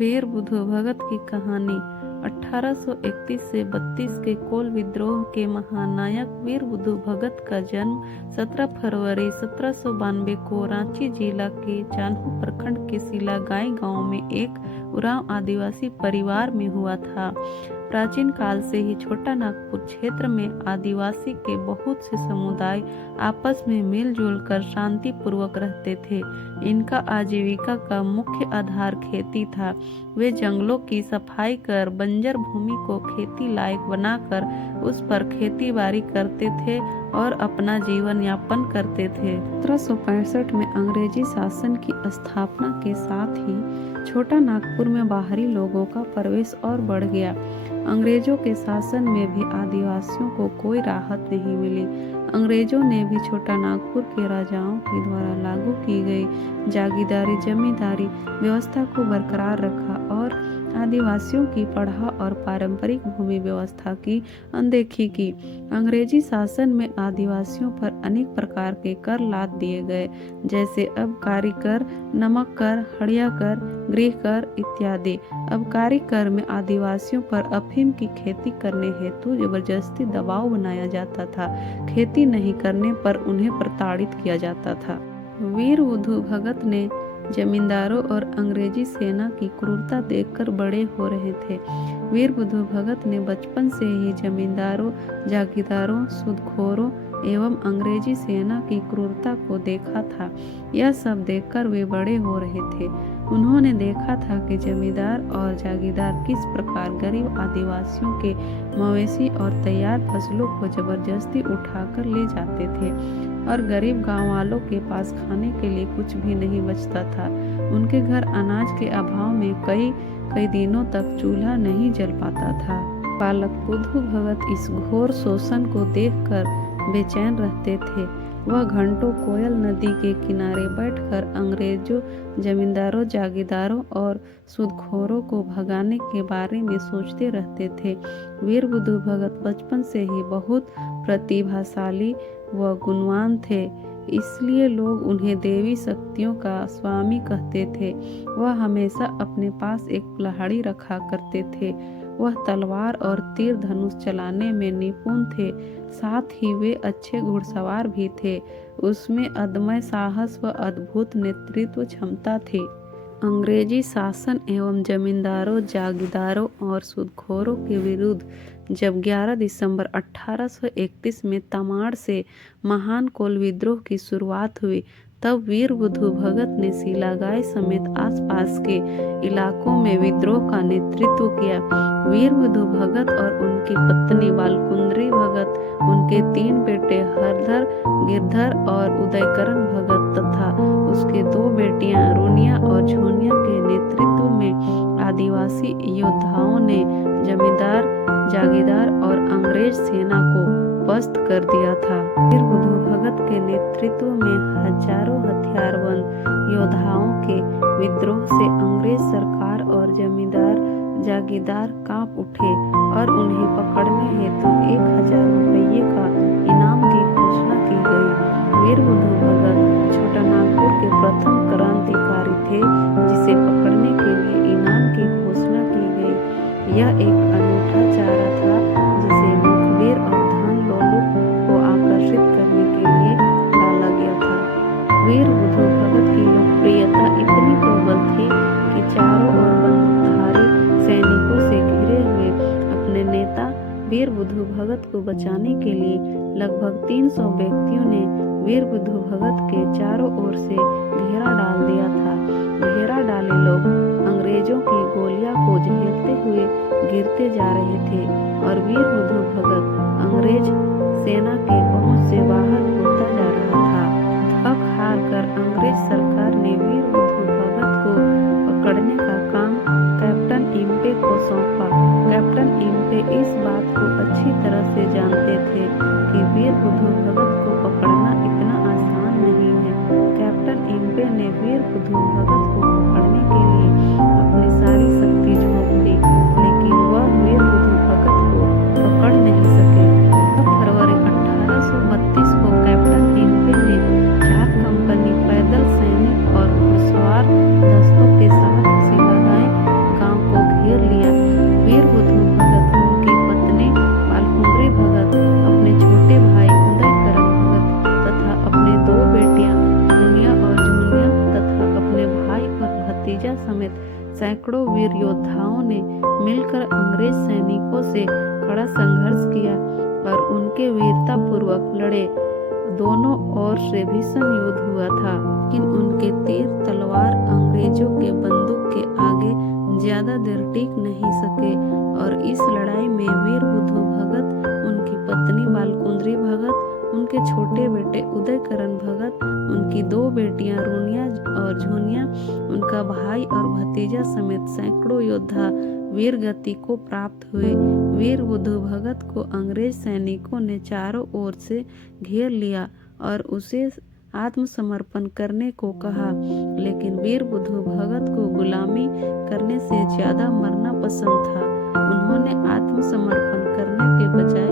वीर बुधु भगत की कहानी 1831 से 32 के कोल विद्रोह के महानायक वीर बुधु भगत का जन्म 17 फरवरी 1792 को रांची जिला के चान्हो प्रखंड के सिलागाई गांव में एक उरांव आदिवासी परिवार में हुआ था। प्राचीन काल से ही छोटा नागपुर क्षेत्र में आदिवासी के बहुत से समुदाय आपस में मिलजुल कर शांति पूर्वक रहते थे। इनका आजीविका का मुख्य आधार खेती था। वे जंगलों की सफाई कर बंजर भूमि को खेती लायक बनाकर उस पर खेती बाड़ी करते थे और अपना जीवन यापन करते थे। 1765 में अंग्रेजी शासन की स्थापना के साथ ही छोटा नागपुर में बाहरी लोगों का प्रवेश और बढ़ गया। अंग्रेजों के शासन में भी आदिवासियों को कोई राहत नहीं मिली। अंग्रेजों ने भी छोटा नागपुर के राजाओं के द्वारा लागू की गई जागीरदारी जमींदारी व्यवस्था को बरकरार रखा और आदिवासियों की पढ़ा और पारंपरिक भूमि व्यवस्था की अनदेखी की। अंग्रेजी शासन में आदिवासियों पर अनेक प्रकार के कर लाद दिए गए, जैसे अबकारी कर, नमक कर, हड़िया कर, गृह कर इत्यादि। अबकारी कर में आदिवासियों पर अफीम की खेती करने हेतु जबरदस्ती दबाव बनाया जाता था। खेती नहीं करने पर उन्हें प्रताड़ित किया जाता था। वीर बुधु भगत ने जमींदारों और अंग्रेजी सेना की क्रूरता देखकर बड़े हो रहे थे। वीर बुधु भगत ने बचपन से ही जमींदारों, जागीरदारों, सूदखोरों एवं अंग्रेजी सेना की क्रूरता को देखा था। यह सब देखकर वे बड़े हो रहे थे। उन्होंने देखा था कि जमींदार और जागीरदार किस प्रकार गरीब आदिवासियों के मवेशी और तैयार फसलों को जबरदस्ती उठाकर ले जाते थे और गरीब गांव वालों के पास खाने के लिए कुछ भी नहीं बचता था। उनके घर अनाज के अभाव में कई दिनों तक चूल्हा नहीं जल पाता था। बालक बुधु भगत इस घोर शोषण को देखकर बेचैन रहते थे। वह घंटों कोयल नदी के किनारे बैठकर अंग्रेजों, जमींदारों, जागीरदारों और सूदखोरों को भगाने के बारे में सोचते रहते थे। वीर बुधु भगत बचपन से ही बहुत प्रतिभाशाली व गुणवान थे, इसलिए लोग उन्हें देवी शक्तियों का स्वामी कहते थे। वह हमेशा अपने पास एक कुल्हाड़ी रखा करते थे। वह तलवार और तीर धनुष चलाने में निपुण थे, साथ ही वे अच्छे घुड़सवार भी थे। उसमें अदम्य साहस व अद्भुत नेतृत्व क्षमता थी। अंग्रेजी शासन एवं जमींदारों, जागीरदारों और सूदखोरों के विरुद्ध जब 11 दिसंबर 1831 में तमाड़ से महान कोल विद्रोह की शुरुआत हुई, तब वीर बुधु भगत ने सिलागाई समेत आसपास के इलाकों में विद्रोह का नेतृत्व किया। वीर बुधु भगत और उनकी पत्नी बालकुंद्री भगत, उनके 3 बेटे हरधर, गिरधर और उदयकरण भगत तथा उसके 2 बेटियां रूनिया और झोनिया के नेतृत्व में आदिवासी योद्धाओं ने जमींदार, जागीरदार और अंग्रेज सेना को पस्त कर दिया था। वीर बुधु भगत के नेतृत्व में हजारों हथियारबंद योद्धाओं के विद्रोह से अंग्रेज सरकार और जमींदार, जागीरदार कांप उठे और उन्हें पकड़ने हेतु 1000 रुपये का इनाम की घोषणा की गई। वीर बुधु भगत छोटा नागपुर के प्रथम क्रांतिकारी थे जिसे पकड़ने के लिए इनाम की घोषणा की गई। यह एक अनूठा चारा था जिसे मुखबिर और धन लोलुप को आकर्षित करने के लिए डाला गया था। वीर बुधु भगत की लोकप्रियता इतनी प्रबल थी कि चारों ओर बंदूकधारी सैनिकों से घिरे हुए अपने नेता वीर बुधु भगत को बचाने के लिए लगभग 300 व्यक्तियों ने वीर बुधु भगत के चारों ओर से घेरा डाल दिया था। घेरा डाले लोग अंग्रेजों की गोलियां को झेलते हुए गिरते जा रहे थे और वीर बुधु भगत अंग्रेज सेना के पहुंच से बाहर होता जा रहा था। थक हार कर अंग्रेज सरकार ने वीर बुधु भगत को पकड़ने का काम कैप्टन इम्पे को सौंपा। कैप्टन इम्पे इस बात को अच्छी तरह से जानते थे कि वीर बुधु भगत को पकड़ना इतना आसान नहीं है। कैप्टन इम्पे ने वीर बुधु भगत को पकड़ने के लिए अपनी सारी शक्ति झोंक दी, लेकिन वह वीर बुधु भगत को पकड़ नहीं सके। फरवरी 1832 को कैप्टन इम्पे ने 4 कंपनी पैदल सैनिक और घुड़सवार दस्तों के साथ सिलागाई सैकड़ों वीर योद्धाओं ने मिलकर अंग्रेज सैनिकों से कड़ा संघर्ष किया और उनके वीरतापूर्वक लड़े। दोनों ओर से भीषण युद्ध हुआ था, लेकिन उनके तीर तलवार अंग्रेजों के बंदूक के आगे ज्यादा देर टिक नहीं सके और इस लड़ाई में वीर बुधु भगत, उनकी पत्नी बालकुंद्री भगत, उनके छोटे बेटे उदयकरण भगत, उनकी 2 बेटियां रूनिया और झुनिया, उनका भाई और भतीजा समेत सैकड़ों योद्धा वीर गति को प्राप्त हुए। वीर बुधु भगत को अंग्रेज सैनिकों ने चारों ओर से घेर लिया और उसे आत्मसमर्पण करने को कहा, लेकिन वीर बुधु भगत को गुलामी करने से ज्यादा मरना पसंद था। उन्होंने आत्मसमर्पण करने के बजाय